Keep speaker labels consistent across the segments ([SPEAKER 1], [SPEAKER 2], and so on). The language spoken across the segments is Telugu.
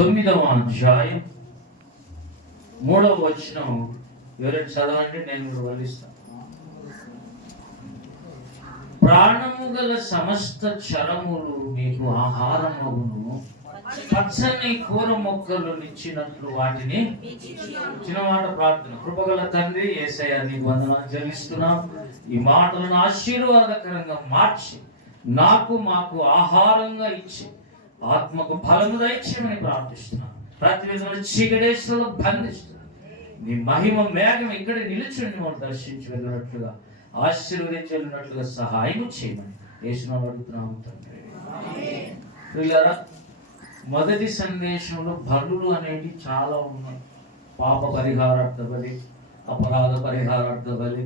[SPEAKER 1] తొమ్మిదవ అధ్యాయం మూడవ వచనం. ఎవరైనా చదవండి నేను కూడా వల్లిస్తాను ప్రాణము గల సమస్త చరములు మీకు ఆహారమగును. పచ్చని కూర మొక్కలు నిచ్చినట్లు వాటిని చిన్న మాట ప్రార్థన. కృపగల తండ్రి ఏసయ్య నీకు వందనాలు చెల్లిస్తున్నాం. ఈ మాటలను ఆశీర్వాదకరంగా మార్చి నాకు మాకు ఆహారంగా ఇచ్చి ఆత్మకు ఫలము దయచేయమని ప్రార్థిస్తున్నాను. ప్రతి విధమైన చీకటేశ్వరంలో బంధిస్తున్నాను నీ మహిమ మేఘం ఇక్కడ నిలుచుండి మనం దర్శించి వెళ్ళినట్లుగా ఆశీర్వదించి వెళ్ళినట్లుగా సహాయం చేయమని వేసిన అడుగుతున్నాము తండ్రి. పిల్లరా మొదటి సందేశంలో బలులు అనేవి చాలా ఉన్నాయి. పాప పరిహారార్థ బలి అపరాధ పరిహారార్థ బలి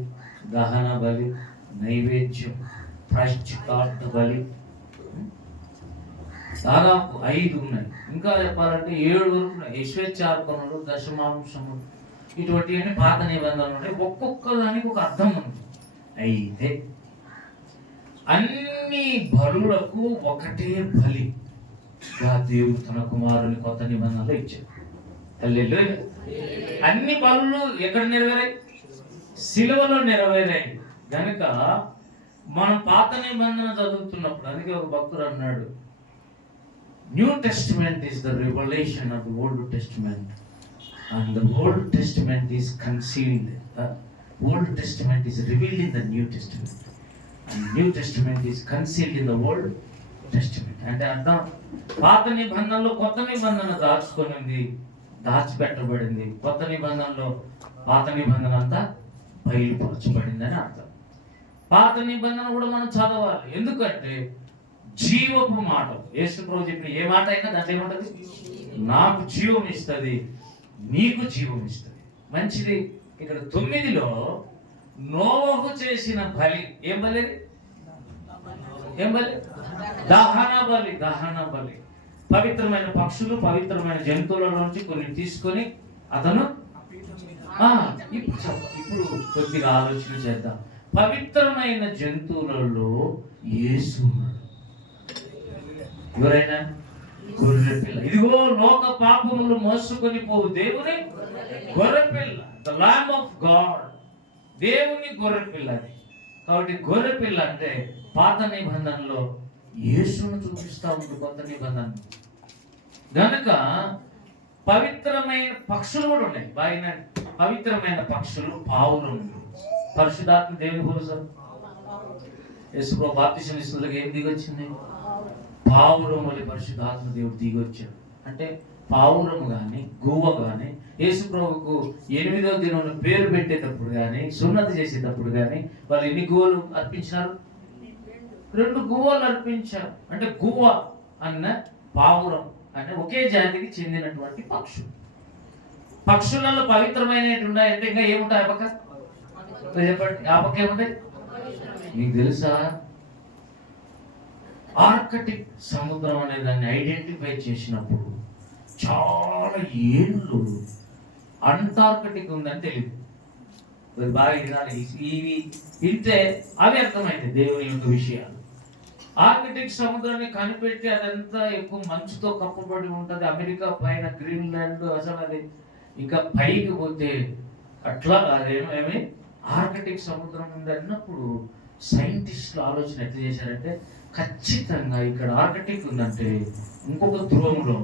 [SPEAKER 1] దహన బలి నైవేద్యం ప్రాశ్చితార్థ బలి దాదాపు ఐదు ఉన్నాయి. ఇంకా చెప్పాలంటే ఏడు వరకు ఉన్నాయి. యశ్వేచ్ఛార్పణలు దశమాంశములు ఇటువంటివన్నీ పాత నిబంధనలు ఉన్నాయి. ఒక్కొక్క దానికి ఒక అర్థం ఉంది. అయితే అన్ని బలులకు ఒకటే బలి దేవుడు తన కుమారుని కొత్త నిబంధనలు ఇచ్చాడు. హల్లెలూయా. అన్ని బలులు ఎక్కడ నెరవేరాయి? సిలువలో నెరవేరాయి. గనుక మనం పాత నిబంధన చదువుతున్నప్పుడు అందుకే ఒక భక్తుడు అన్నాడు new testament is the revolution of old testament and the old testament is concealed old testament is revealed in the new testament and new testament is concealed in the old testament అంటే అర్థం. పాత నిబంధనలో కొత్త నిబంధన దాచుకొనింది దాచిపెట్టబడింది. కొత్త నిబంధనలో పాత నిబంధన అంతా బయలుపరచబడింది అని అర్థం. పాత నిబంధన కూడా మనం చదవాలి. ఎందుకంటే జీవపు మాట. యేసు ప్రభు చెప్పిన ఏ మాట అయినా దాంట్లో ఏమంటది? నాకు జీవం ఇస్తుంది నీకు జీవం ఇస్తుంది. మంచిది. ఇక్కడ తొమ్మిదిలో నోవహు చేసిన బలి ఏం బలి? ఏం బలి? దహన బలి దహన బలి. పవిత్రమైన పక్షులు పవిత్రమైన జంతువుల నుంచి కొన్ని తీసుకొని అతను ఇప్పుడు ఇప్పుడు కొద్దిగా ఆలోచన చేద్దాం. పవిత్రమైన జంతువులలో యేసు ఉన్నాడు. ఎవరైనా? గొర్రె పిల్ల ఇదిగో లోక పాపములు మోసుకొని పోవు దేవుని గొర్రె పిల్ల ద లామ్ ఆఫ్ గాడ్ దేవుని గొర్రె పిల్ల అది. కాబట్టి గొర్రె పిల్ల అంటే పాత నిబంధనలో యేసును చూపిస్తా ఉంది కొత్త నిబంధన. గనుక పవిత్రమైన పక్షులు కూడా ఉన్నాయి. బాగా పవిత్రమైన పక్షులు పావులు పరిశుధాత్మ దేవుని కోసం యేసు బాప్తిసం ఇస్తున్నది ఏం దిగొచ్చింది? పావురం వల్ల పరిశుద్ధాత్మ దేవుడు దిగి వచ్చాడు అంటే పావురం కానీ గువ్వ కానీ యేసు ప్రభుకు ఎనిమిదో దినం పేరు పెట్టేటప్పుడు కానీ సున్నతి చేసేటప్పుడు కానీ వాళ్ళు ఎన్ని గువ్వలు అర్పించినారు రెండు గువ్వలు అర్పించారు. అంటే గువ్వ అన్న పావురం అంటే ఒకే జాతికి చెందినటువంటి పక్షులు. పక్షులలో పవిత్రమైనవి ఉన్నాయంటే ఇంకా ఏముంటాయి ఆ పక్క? చెప్పండి ఆ పక్క ఏముంటాయి? మీకు తెలుసా? ఆర్కటిక్ సముద్రం అనే దాన్ని ఐడెంటిఫై చేసినప్పుడు చాలా ఏళ్ళు అంటార్కటిక్ ఉందని తెలియదు. బాగా వినాలి. ఇవి వింటే అవి అర్థమైంది దేవుని యొక్క విషయాలు. ఆర్కిటిక్ సముద్రాన్ని కనిపెట్టి అదంతా ఎక్కువ మంచుతో కప్పబడి ఉంటుంది. అమెరికా పైన గ్రీన్లాండ్ అసలు అది ఇంకా పైకి పోతే అట్లా అదేమో ఏమి? ఆర్కిటిక్ సముద్రం ఉంది అన్నప్పుడు సైంటిస్టులు ఆలోచన ఎట్లా చేశారంటే ఖచ్చితంగా ఇక్కడ ఆర్కిటిక్ ఉందంటే ఇంకొక ధ్రువంలో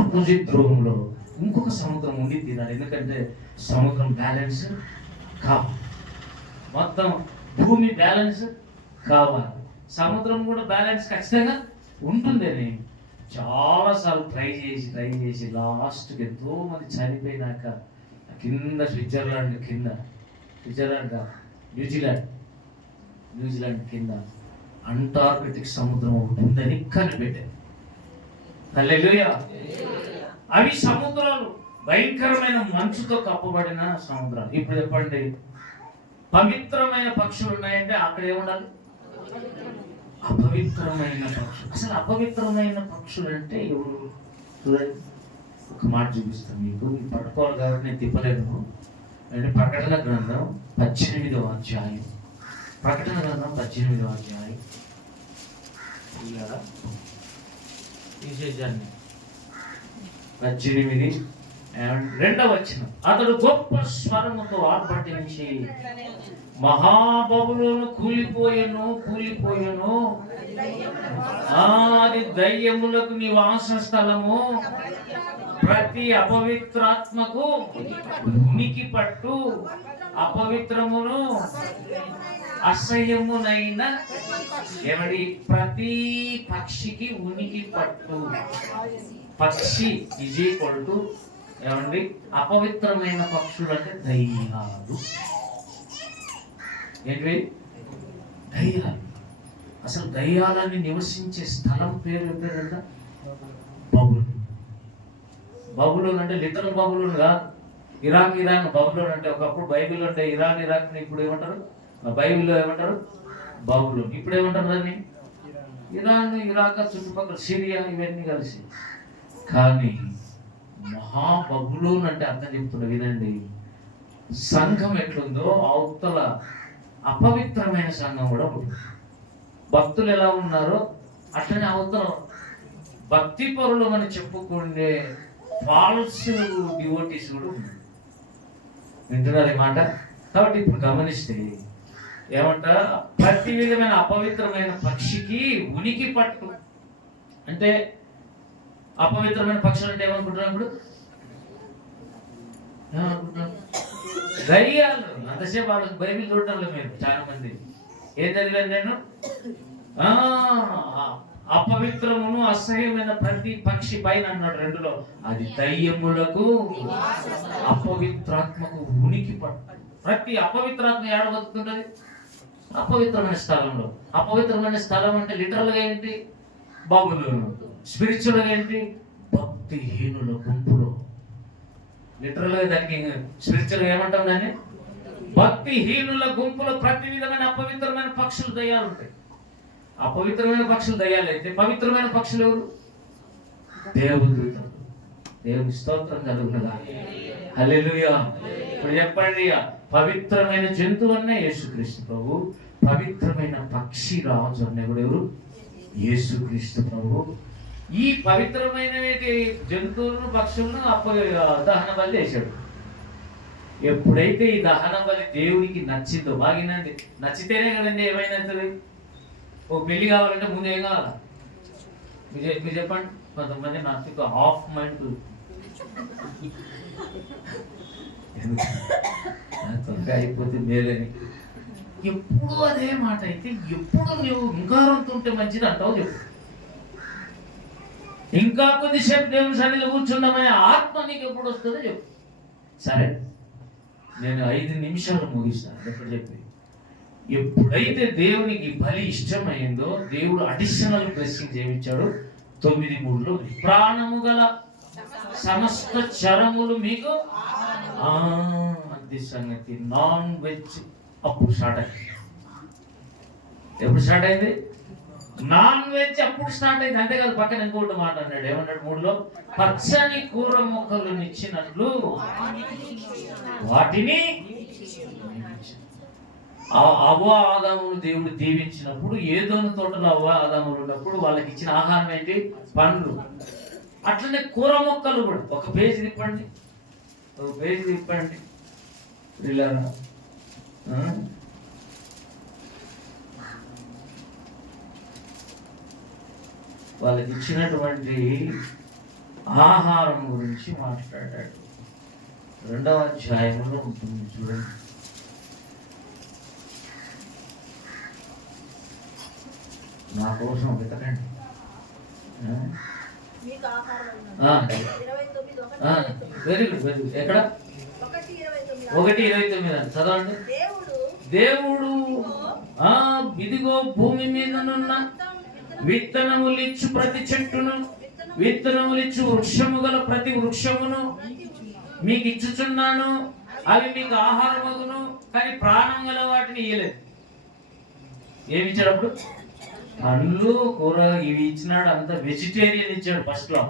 [SPEAKER 1] ఆపోజిట్ ధ్రువంలో ఇంకొక సముద్రం ఉండి తీరాలి. ఎందుకంటే సముద్రం బ్యాలెన్స్ కావాలి మొత్తం భూమి బ్యాలెన్స్ కావాలి. సముద్రం కూడా బ్యాలెన్స్ ఖచ్చితంగా ఉంటుందని చాలాసార్లు ట్రై చేసి ట్రై చేసి లాస్ట్కి ఎంతో మంది చనిపోయినాక కింద స్విట్జర్లాండ్ కింద Switzerland New Zealand New Zealand కింద అంటార్కిటిక్ సముద్రం ఉంటుందని ఉందని కనిపెట్టారు. అవి సముద్రాలు. భయంకరమైన మంచుతో కప్పబడిన సముద్రాలు. ఇప్పుడు చెప్పండి. పవిత్రమైన పక్షులు ఉన్నాయంటే అక్కడ ఏముండాలి? అపవిత్రమైన పక్షులు. అసలు అపవిత్రమైన పక్షులు అంటే ఎవరు? చూడండి. ఒక మాట చూపిస్తాను మీకు. పట్టుకోవాలి కాబట్టి నేను తిప్పలేను అంటే ప్రకటన గ్రంథం పద్దెనిమిదవ అధ్యాయం. ప్రకటన గ్రంథం పద్దెనిమిదవ అధ్యాయం. తీయాలా? పద్దెనిమిది and రెండవ వచ్చిన అతడు గొప్ప స్వరముతో ఆర్భటించి మహాబబులోను కూలిపోయెను కూలిపోయెను. అది దయ్యములకు నివాస స్థలము ప్రతి అపవిత్రాత్మకు ఉనికి పట్టు అపవిత్రమును అసహ్యమునైన ఏమడి? ప్రతి పక్షికి ఉనికి పట్టు. పక్షి ఈజ్ ఈక్వల్ టు ఏమండి? అపవిత్రమైన పక్షులు అంటే దయ్యాలు. ఏంటి? దయ్యాలు. అసలు దయ్యాలని నివసించే స్థలం పేరు ఏం పేరు బబులు బబుల్ బబులోన్ అంటే లిటరల్ బబులోన్ కాదు. ఇరాక్ ఇరాక్ బబులోన్ అంటే ఒకప్పుడు బైబిల్ అంటే ఇరాక్ ఇరాక్ ఇప్పుడు ఏమంటారు? బైబిల్లో ఏమంటారు? బబులోన్. ఇప్పుడు ఏమంటారు దాన్ని? ఇరాన్ ఇరాక్ చుట్టుపక్కల సిరియా ఇవన్నీ కలిసి. కానీ మహా అంటే అర్థం చెప్తున్నా వినండి. సంఘం ఎట్లుందో అవతల అపవిత్రమైన సంఘం కూడా ఉంటుంది భక్తులు ఎలా ఉన్నారో అట్లనే అవతల భక్తి పరులు అని చెప్పుకునే ఫాల్స్ డివోటీస్ కూడా ఉన్నారు వింటున్నారు ఈ మాట? కాబట్టి ఇప్పుడు గమనిస్తే ఏమంట? ప్రతి విధమైన అపవిత్రమైన పక్షికి ఉనికి పట్టు. అంటే అపవిత్రమైన పక్షులు అంటే ఏమనుకుంటున్నాం ఇప్పుడు? ఏమనుకుంటున్నాం దయ్యాలు. అంతసేపు వాళ్ళకి బైబిల్ చూడటంలో మీరు చాలా మంది ఏం చదివాను నేను? ఆ, అపవిత్రమును అసహ్యమైన ప్రతి పక్షి పైన అన్నాడు రెండులో. అది దయ్యములకు అపవిత్రాత్మకు ఉనికి పట్టు. ప్రతి అపవిత్రాత్మ ఏడ బతుకుతున్నది? అపవిత్రమైన స్థలంలో. అపవిత్రమైన స్థలం అంటే లిటరల్గా ఏంటి? బాబులు స్పిరిచువల్గా ఏంటి? భక్తిహీనుల గుంపులో. లిటరల్గా దానికి స్పిరిచువల్గా ఏమంటాం దాన్ని? భక్తిహీనుల గుంపులో ప్రతి విధమైన అపవిత్రమైన పక్షులు దయ్యాలు ఉంటాయి. అపవిత్రమైన పక్షులు దయ్యాలు అయితే పవిత్రమైన పక్షులు ఎవరు? దేవదూతలు దేవుని స్తోత్రం కలుగునదా హల్లెలూయా. ఇప్పుడు చెప్పండి పవిత్రమైన జంతువు అనే యేసుక్రీస్తు ప్రభు. పవిత్రమైన పక్షి రాజు అనే కూడా ఎవరు? యేసుక్రీస్తు ప్రభు ఈ పవిత్రమైన జంతువులను పక్షులను అప్ప దహన బలి చేశాడు. ఎప్పుడైతే ఈ దహన బలి దేవుడికి నచ్చిందో బాగినండి నచ్చితేనే కదండి ఏమైనా అవుతుంది ఓ పెళ్ళి కావాలంటే ముందు ఏం కావాలి? మీరు మీరు చెప్పండి. కొంతమంది నాకు హాఫ్ మైండ్ త్వరగా అయిపోతే మేలని. ఎప్పుడు అదే మాట అయితే ఎప్పుడు నువ్వు ఇంకారంతో ఉంటే మంచిది అంటావు చెప్పు. ఇంకా కొద్దిసేపు దేవుని సన్నిధిలో కూర్చుందామనే ఆత్మ నీకు ఎప్పుడు వస్తుందో చెప్పు. సరే నేను ఐదు నిమిషాలు ముగిస్తాను. ఎప్పుడు చెప్పి? ఎప్పుడైతే దేవునికి బలి ఇష్టమైందో దేవుడు అడిషనల్ బ్లెస్సింగ్ ఏమిచ్చాడు? తొమ్మిది మూడులో ప్రాణము గల సమస్త చరములు మీకు ఆ, అది సంగతి. నాన్ వెజ్ అప్పుడు స్టార్ట్ అయింది. ఎప్పుడు స్టార్ట్ అయింది? నాన్ వెజ్ అప్పుడు స్టార్ట్ అయింది. అంతేకాదు పక్కన ఇంకోటి మాట అన్నాడు ఏమన్నాడు మూడులో? పచ్చని కూర మొక్కలు ఇచ్చినట్లు వాటిని అవ్వ ఆదామును దేవుడు దీవించినప్పుడు ఏదోని తోటలో అవ్వ ఆదాములు ఉన్నప్పుడు వాళ్ళకి ఇచ్చిన ఆహారం ఏంటి? పండ్లు. అట్లనే కూర మొక్కలు కూడా. ఒక పేజీ తిప్పండి. ఒక పేజీ తిప్పండి. వీళ్ళ వాళ్ళకి ఇచ్చినటువంటి ఆహారం గురించి మాట్లాడాడు. రెండవ అధ్యాయంలో ఉంటుంది చూడండి. నా కోసం వెతకండి. వెరీ గుడ్ వెరీ గుడ్ ఎక్కడ?
[SPEAKER 2] ఒకటి ఇరవై తొమ్మిది.
[SPEAKER 1] ఒకటి ఇరవై తొమ్మిది అండి చదవండి.
[SPEAKER 2] దేవుడు
[SPEAKER 1] ఆ ఇదిగో భూమి మీదనున్న విత్తనములిచ్చు ప్రతి చెట్టును
[SPEAKER 2] విత్తనం
[SPEAKER 1] విత్తనములిచ్చు వృక్షము గల ప్రతి వృక్షమును మీకు ఇచ్చుచున్నాను. అవి మీకు ఆహారమగును కానీ ప్రాణం గల వాటిని ఇయ్యలేదు. ఏమి ఇచ్చాడు పండ్లు కూర ఇవి ఇచ్చినాడు అంత వెజిటేరియన్ ఇచ్చాడు ఫస్ట్లో.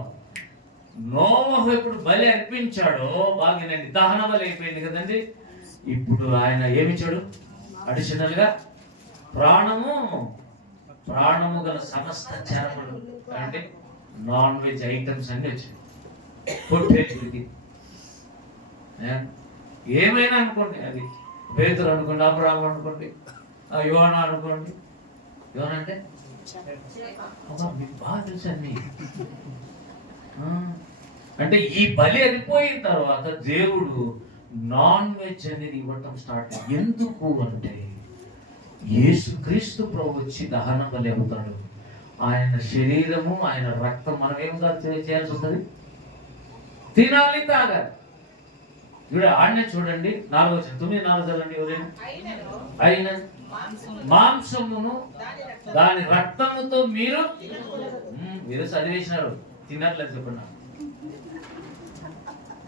[SPEAKER 1] నోవహు ఎప్పుడు బలి అర్పించాడో బాగినండి దహన బలి అయిపోయింది కదండి. ఇప్పుడు ఆయన ఏమిచ్చాడు అడిషనల్గా ప్రాణము ప్రాణము గల సమస్త చరములు అంటే నాన్ వెజ్ ఐటమ్స్ అన్ని వచ్చాయి కొట్టేటికి ఏమైనా అనుకోండి అది పేతులు అనుకోండి అబ్రాహం అనుకోండి ఆ యోన అనుకోండి. యోన అంటే? మీకు బాగా తెలుసు అన్ని. అంటే ఈ బలి అయిపోయిన తర్వాత దేవుడు నాన్ వెజ్ అనేది ఇవ్వటం స్టార్ట్ ఎందుకు అంటే యేసు క్రీస్తు ప్రభు వచ్చి దహన బలి అవుతాడు. ఆయన శరీరము ఆయన రక్తం మనం ఏం కాదు చేయాల్సి ఉంటుంది తినాలి తాగాలి. ఇప్పుడు ఆడనే చూడండి. నాలుగు వచ్చిన తొమ్మిది నాలుగు చదవండి ఎవరైనా? అయిన
[SPEAKER 3] మాంసమును దాని రక్తము
[SPEAKER 1] దాని రక్తముతో మీరు మీరు చదివేసినారు. తినట్లేదు చెప్పండి.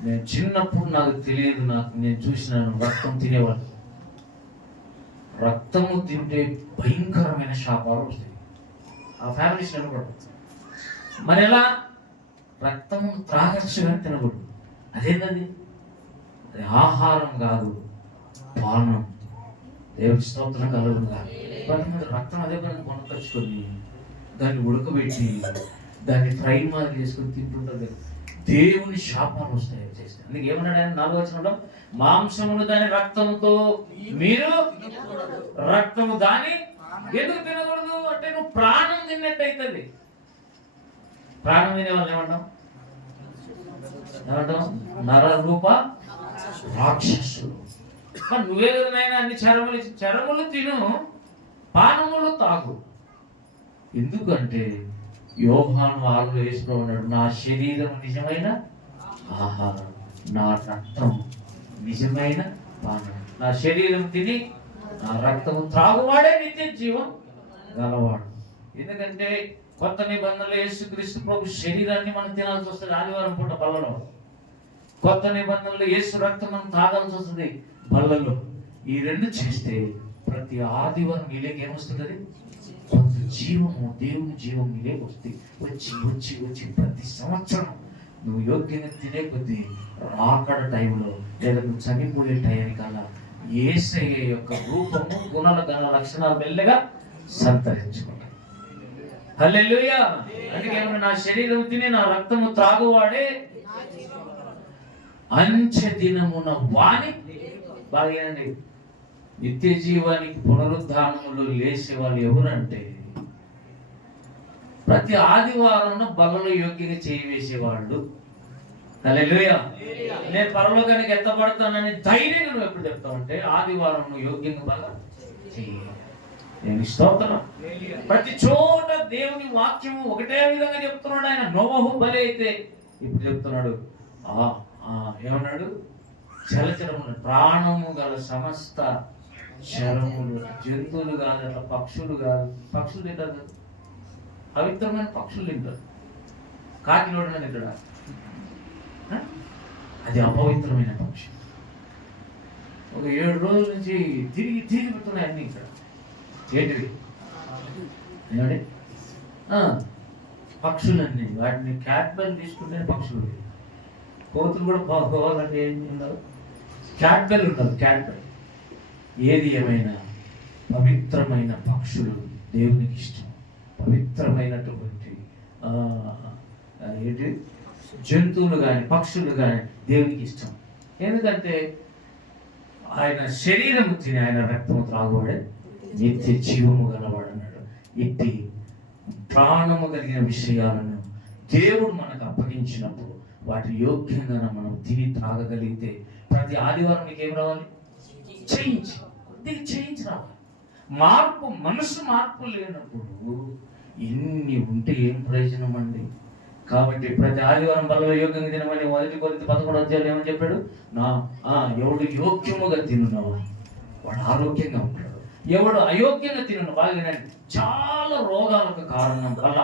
[SPEAKER 1] నేను చిన్నప్పుడు నాకు తెలియదు నాకు నేను చూసినాను రక్తం తినేవాళ్ళు. రక్తము తింటే భయంకరమైన శాపాలు వస్తాయి. ఆ ఫ్యామిలీస్ అనుకోండి మరి ఎలా? రక్తము త్రాగచ్చు కానీ తినకూడదు. అదేంటది? అది ఆహారం కాదు పానం. దేవుడి స్తోత్రం కలుగుగా కొంతమంది రక్తం అదే పని కొనకొచ్చుకొని దాన్ని ఉడకబెట్టి దాన్ని ఫ్రై మాదిరి చేసుకొని తింటుంటారు దేవుని శాపాలు వస్తాయి అవి చేస్తే. అందుకే ఏమన్నాడు ఆయన? నాలుగు వచ్చిన మాంసమును దాని రక్తంతో మీరు రక్తము దాని ఎందుకు తినకూడదు? అంటే నువ్వు ప్రాణం తిన్నట్టు అవుతుంది ప్రాణం తినే వాళ్ళు ఏమంటాం? ఏమంటాం? నర రూప రాక్షసుడు మరి నువ్వే కదా అన్ని చరములు చరములు తిను పానములు తాగు. ఎందుకంటే యోహాను ఆరులో వేసుకో ఉన్నాడు నా శరీరం నిజమైన ఆహారం నా రక్తం నిజమైన పానం నా శరీరం తిని నా రక్తం త్రాగువాడే నిత్య జీవం గలవాడు. ఎందుకంటే కొత్త నిబంధనలు యేసుక్రీస్తు ప్రభు శరీరాన్ని మనం తినాల్సి వస్తుంది ఆదివారం పూట బల్లలో. కొత్త నిబంధనలు యేసు రక్తం మనం తాగాల్సి వస్తుంది బల్లలో. ఈ రెండు చేస్తే ప్రతి ఆదివారం నీళ్ళకి ఏమొస్తుంది జీవము దేవుని జీవం నీలే వచ్చి వచ్చి వచ్చి ప్రతి సంవత్సరం నువ్వు యోగ్యంగా తినే కొద్దీ రాకడ టైంలో లేదా నువ్వు చనిపోయే టైంకల్లా ఏసయ్య యొక్క రూపము గుణాల గణ లక్షణాలు మెల్లగా సంతరించుకుంటాయి. హల్లెలూయా అందుకే నా శరీరం తిని నా రక్తము త్రాగువాడే అంచె దినమున వాణి బాగా నిత్య జీవానికి పునరుద్ధానములు లేచే వాళ్ళు ఎవరంటే ప్రతి ఆదివారం బలలో యోగ్యంగా చేయి వేసేవాళ్ళు నేను పరలోకానికి ఎత్తపడతానని ధైర్యంగా నువ్వు ఎప్పుడు చెప్తావు అంటే ఆదివారం నువ్వు యోగ్యంగా చెయ్యి నేను స్తోత్రం. ప్రతి చోట దేవుని వాక్యము ఒకటే విధంగా చెప్తున్నాడు ఆయన. నోవహు బలి అయితే ఇప్పుడు చెప్తున్నాడు. ఆ ఆ, ఏమన్నాడు? చలచరములు ప్రాణము గల సమస్త చరములు జంతువులు కాదు అట్లా పక్షులు కాదు. పక్షులు తింటారు. పవిత్రమైన పక్షులు తింటారు. కాకిలోడ తింటాడా? అది అపవిత్రమైన పక్షి. ఒక ఏడు రోజుల నుంచి తిరిగి తిరిగి పెడుతున్నాయి అన్ని ఇక్కడ. ఏంటివి ఏమండి? పక్షులన్నీ. వాటిని క్యాట్బెల్ తీసుకుంటే పక్షులు కోతులు కూడా పోవాలంటే ఏం ఉండదు? క్యాట్బెల్ ఉండదు క్యాట్బెల్. ఏది ఏమైనా పవిత్రమైన పక్షులు దేవునికి ఇష్టం. పవిత్రమైనటువంటి ఏంటి? జంతువులు కానీ పక్షులు కానీ దేవునికి ఇష్టం. ఎందుకంటే ఆయన శరీరము తిని ఆయన రక్తము త్రాగువాడే నిత్య జీవము గలవాడు అన్నాడు ఇట్టి ప్రాణము కలిగిన విషయాలను దేవుడు మనకు అప్పగించినప్పుడు వాటి యోగ్యంగా మనం తిని త్రాగగలిగితే ప్రతి ఆదివారం నీకు ఏం రావాలి? చేయించి. కొద్దిగా చేయించి రావాలి. మార్పు మనసు మార్పు లేనప్పుడు ఎన్ని ఉంటే ఏం ప్రయోజనం అండి? కాబట్టి ప్రతి ఆదివారం బల యోగ్యంగా తినమని మొదటి కొద్ది పదకొండు అధ్యాయులు ఏమని చెప్పాడు? నా ఆ, ఎవడు యోగ్యముగా తినున్నావు వాడు ఆరోగ్యంగా ఉంటాడు. ఎవడు అయోగ్యంగా తిను బాగా చాలా రోగాలకు కారణం వల్ల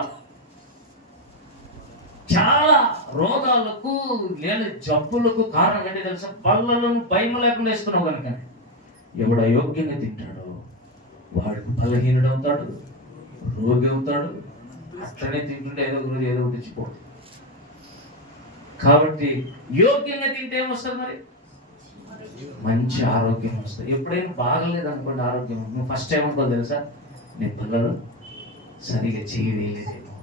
[SPEAKER 1] చాలా రోగాలకు లేదా జబ్బులకు కారణం ఏంటి తెలుసా? పళ్ళలను భయం లేకుండా వేస్తున్నావు కనుక. ఎవడు అయోగ్యంగా తింటాడు వాడు బలహీనుడు అవుతాడు రోగి అవుతాడు అట్లనే తింటుంటే ఏదో ఒక ఏదో ఒకటి తెచ్చిపోతుంది కాబట్టి యోగ్యంగా తింటే ఏమొస్తుంది మరి? మంచి ఆరోగ్యం వస్తుంది. ఎప్పుడైనా బాగలేదు అనుకోండి ఆరోగ్యం. నువ్వు ఫస్ట్ టైం అనుకో తెలుసా? నేను పిల్లలు సరిగా చేయి వేయలేదేమో.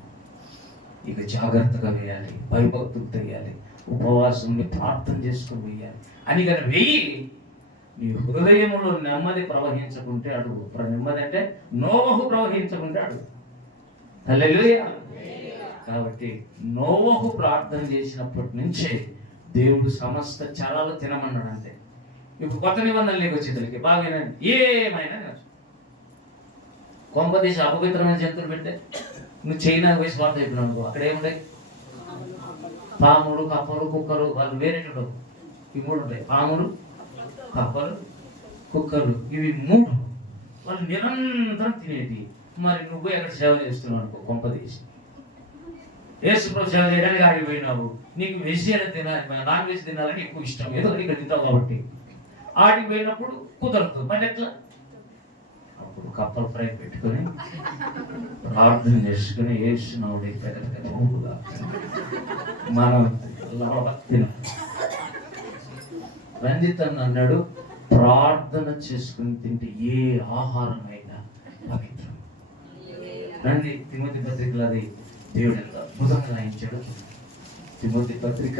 [SPEAKER 1] ఇక జాగ్రత్తగా వేయాలి. భయభక్తులు తెయాలి ఉపవాసం ప్రార్థన చేసుకుని వెయ్యాలి అని కానీ వెయ్యి నీ హృదయములో నెమ్మది ప్రవహించకుంటే అడుగు. నెమ్మది అంటే నోవహు ప్రవహించకుంటే అడుగు. హల్లెలూయా. కాబట్టి నోవహు ప్రార్థన చేసినప్పటి నుంచే దేవుడు సమస్త చలాలు తినమన్నాడు అంతే. ఇప్పుడు కొత్త నిబంధనలు నీకు వచ్చేసరికి బాగా ఏమైనా తినచ్చు కొంపదీసి అపవిత్రమైన జంతువులు పెట్టే నువ్వు చైనా పోయి స్వార్థ చెప్పినావు అనుకో అక్కడ ఏముంటాయి పాములు కప్పలు కుక్కలు వాళ్ళు వేరే ఉండవు ఇవి మూడు ఉంటాయి. పాములు కప్పలు కుక్కలు ఇవి మూడు వాళ్ళు నిరంతరం తినేది. మరి నువ్వు ఎక్కడ సేవ చేస్తున్నావు అనుకో కొంపదీసి యేసుప్రభు సేవ చేయడానికి ఆడిపోయినావు నీకు వెజ్ అయినా తినాలి నాన్ వెజ్ తినాలని ఎక్కువ ఇష్టం. ఏదో ఇక్కడ తింటావు కాబట్టి. ఆడికి పోయినప్పుడు కుదరదు. మరి ఎట్లా? అప్పుడు కప్పల ఫ్రై పెట్టుకొని ప్రార్థన చేసుకుని వేసినావుడి పెద్ద పెద్ద మనం తినాలి రంజిత్ అన్న అన్నాడు ప్రార్థన చేసుకుని తింటే ఏ ఆహారం అయినా పవిత్రం. రండి తిమోతి పత్రికలు అది దేవుడు ఎంత అద్భుతంగా రాయించాడు తిమోతి పత్రిక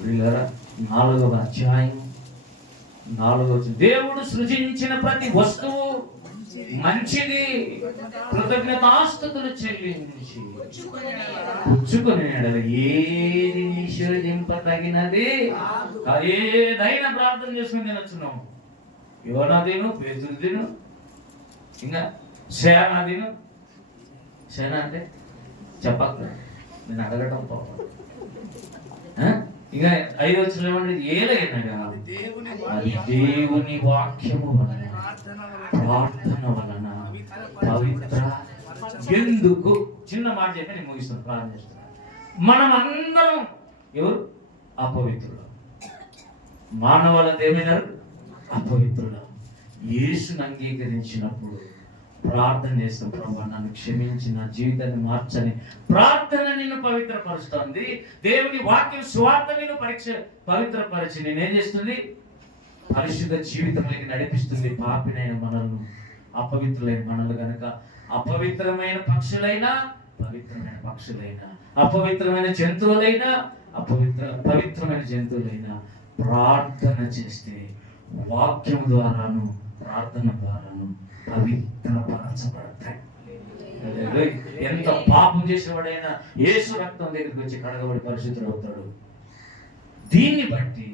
[SPEAKER 1] వీళ్ళరా నాలుగవ అధ్యాయం నాలుగవ దేవుడు సృజించిన ప్రతి వస్తువు మంచిది కృతజ్ఞతాస్తుతులు చెల్లించి. పుచ్చుకుని ఏది నిషేధింప తగినది ఏదైనా ప్రార్థన చేసుకుని తినొచ్చున్నాము యోనా తిను పేతురు తిను ఇంకా సేనా తిను. సేన అంటే చెప్పక్క నేను అడగటం పోవాలి ఇంకా ఐదు వచ్చిన ఏమంటే కాదు. అది దేవుని వాక్యము. వలన ప్రార్థన వలన. పవిత్ర ఎందుకు? చిన్న మాట చెప్పి నేను ముగిస్తాను ప్రార్థన చేస్తున్నాను మనం అందరం ఎవరు? అపవిత్రులు. మానవాళ్ళని ఏమైనారు? అపవిత్రులు. యేసుని అంగీకరించినప్పుడు ప్రార్థన చేస్తాం. ప్రభా నన్ను క్షమించి నా జీవితాన్ని మార్చని ప్రార్థన నిన్ను పవిత్రపరుస్తుంది. దేవుని వాక్యం స్వార్థ నిన్ను పరీక్ష పవిత్రపరిచి నేనేం చేస్తుంది? పరిశుద్ధ జీవితంలోకి నడిపిస్తుంది. పాపినైన మనల్ని అపవిత్రులైన మనల్ని కనుక అపవిత్రమైన పక్షులైనా పవిత్రమైన పక్షులైనా అపవిత్రమైన జంతువులైనా అపవిత్ర పవిత్రమైన జంతువులైనా ప్రార్థన చేస్తే వాక్యం ద్వారాను ప్రార్థన ద్వారాను పవిత్రపరచబడతాయి. హల్లెలూయా. ఎంత పాపం చేసేవాడైనా యేసు రక్తం దగ్గరికి వచ్చి కడగబడి పరిశుద్ధుడు అవుతాడు. దీన్ని బట్టి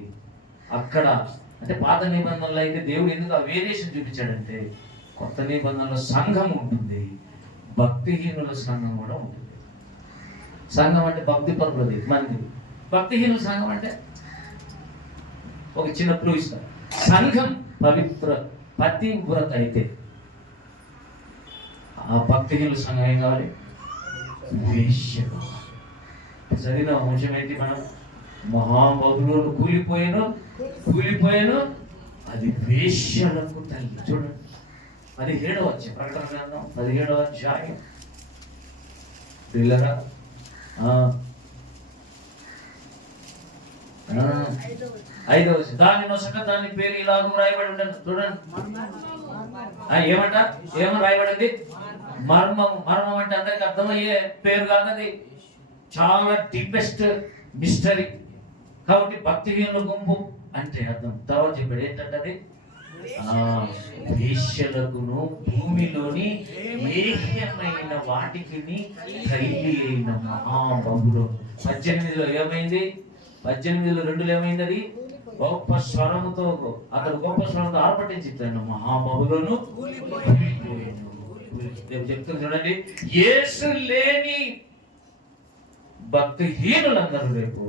[SPEAKER 1] అక్కడ అంటే పాత నిబంధనలు అయితే దేవుడు ఎందుకు ఆ వేరియేషన్ చూపించాడంటే కొత్త నిబంధనలో సంఘం ఉంటుంది భక్తిహీనుల సంఘం కూడా ఉంటుంది. సంఘం అంటే భక్తి పరులది మంది. భక్తిహీనుల సంఘం అంటే ఒక చిన్న ప్రూ ఇస్తా. సంఘం పవిత్ర పతివ్రత అయితే. ఆ భక్తిహీనుల సంఘం ఏం కావాలి? వేశ్య కావాలి. చదివిన అంశం ఏంటి మనం మహాబహులు కూలిపోయాను కూలిపోయాను అది వేశ్యలకు తల్లి. చూడండి. పదిహేడవ వచ్చి ప్రకటన గ్రంథం పదిహేడవ అధ్యాయం. పిల్లరా ఆ. ఐదవ దాని నొసక దాని పేరు ఇలాగూ రాయబడి ఉండను చూడండి. ఏమంట? ఏమని రాయబడింది? మర్మం మర్మం అంటే అందరికి అర్థమయ్యే పేరు కాదు అది చాలా డీపెస్ట్ మిస్టరీ కాబట్టి భక్తిహీనుల గుంపు అంటే అర్థం. తర్వాత చెప్పాడు ఏంటంటే అది ఆ, భూమిలోని ఏహ్యమైన వాటికి తల్లి అయిన మహాబహుడు. పద్దెనిమిదిలో ఏమైంది? పద్దెనిమిదిలో రెండులో ఏమైంది అది గొప్ప స్వరముతో అతడు గొప్ప స్వరంతో ఆర్పటించి తను మహాబహులను కూలిపోయాను. నేను చెప్తుంది చూడండి. యేసు లేని భక్తిహీనులందరూ రేపు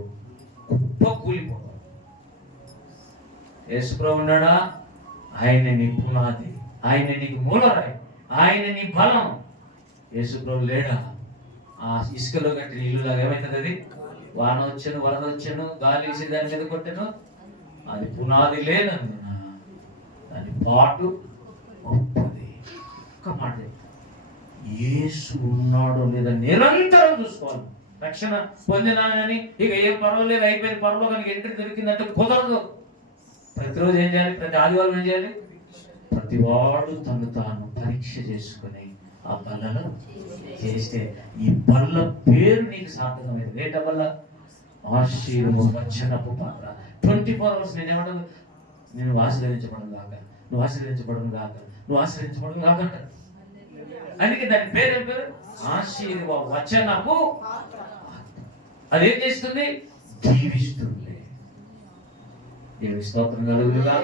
[SPEAKER 1] గొప్ప కూలిపోతారు యేసుప్రభు ఉన్నాడా? ఆయన నీ పునాది ఆయన నీకు మూలరాయి ఆయన నీ బలం. యేసుప్రభు లేడా? ఆ ఇసుకలో కట్టిన ఇల్లు లాగా అది? వాన వచ్చాను వరద వచ్చాను గాలి వేసి దాని మీద కొట్టాను. అది పునాది లేనందున దాని పాటు గొప్పది ఒక్క మాట. చెప్తా. యేసు ఉన్నాడో లేదా నిరంతరం చూసుకోవాలి. రక్షణ పొందినానని ఇక ఏం పర్వాలేదు అయిపోయింది పరలోకానికి ఎంట్రీ దొరికిందంటే కుదరదు. ప్రతిరోజు ఏం చేయాలి? ప్రతి ఆదివారం ఏం చేయాలి? ప్రతి వాడు తను తాను పరీక్ష చేసుకుని ఆ బల్లలో చేస్తే ఈ బల్ల పేరు నీకు సార్థకమైంది ఏంట బల్ల? ఆశీర్వచనపు పాత్ర. ట్వంటీ ఫోర్ అవర్స్ నేను నేను ఆశీర్వదించబడను కాక నువ్వు ఆశీర్వదించబడను కాక నువ్వు ఆశ్రయించబడు కాక అందుకే దాని పేరు ఏం పేరు ఆశీర్వచనపు అదేం చేస్తుంది? దీవిస్తుంది. దేవి స్తోత్రం కలుగుగా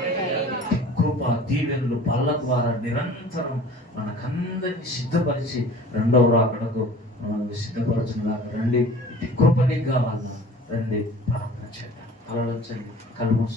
[SPEAKER 1] కృప దీవెనలు పళ్ళ ద్వారా నిరంతరం మనకందరినీ సిద్ధపరిచి రెండవ రాకడకు మనల్ని సిద్ధపరచునుగాక రండి. ఇది కృప నీకు కావాలన్నా రండి. ప్రార్థన చేద్దాం. కలవచ్చండి కళ్ళు